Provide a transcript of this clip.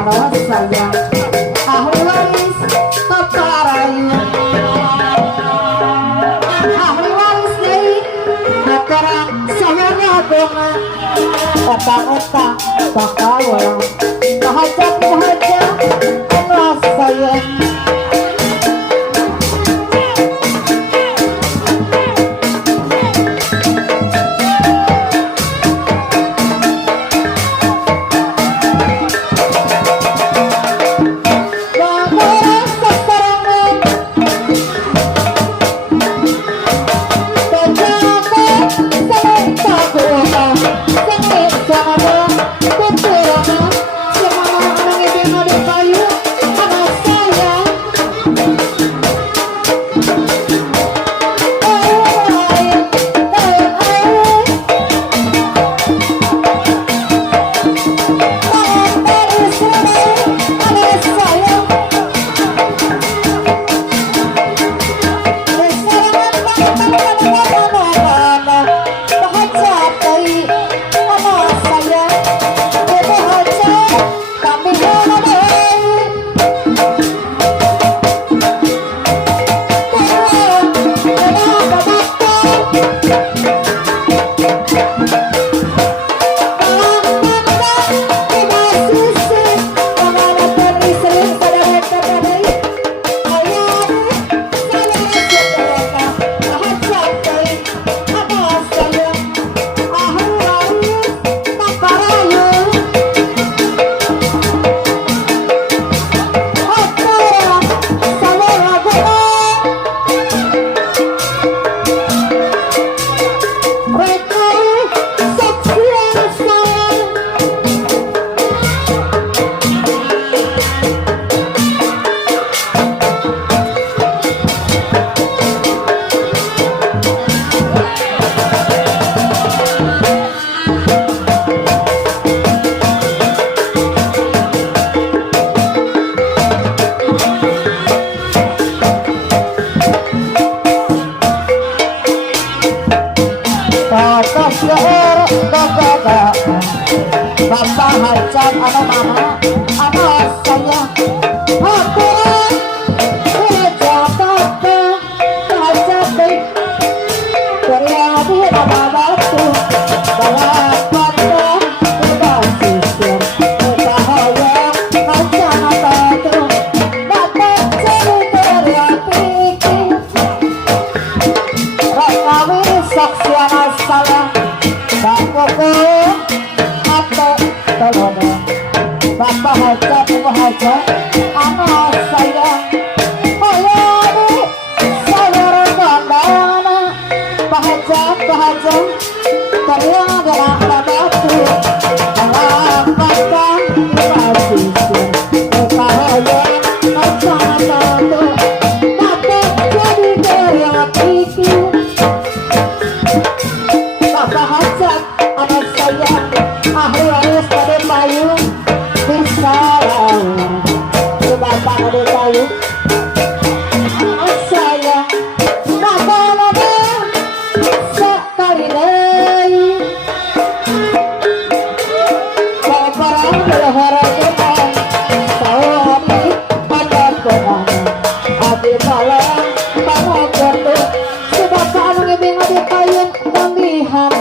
anak sayang ahli waris keparayu ahli waris dari nakarang sahara bunga otang-otang bakawal bahajak-bahajak anak sayang Bapak hajat anak mama anak saya aku hajat apa hajat baik berhati nama batu bawa foto udah sisir bahaya macam batu dapat cerita berhati rok kami saksi anak salah bapak Bapak hajat, Bapak hajat, anak sayang, hayani, saya rendana, Pak hajat, kalian adalah anak batu, melampatkan pasisir, bahaya macam batu, dapat jadi kreatif. Bapak hajat, anak sayang, ahli waris pada payung. Bapak ada kayu saya nama-nama sekali lagi barang berharap depan sawani pada kemana adi malam bangun berdoa sebab anu ngebing adi payung melihat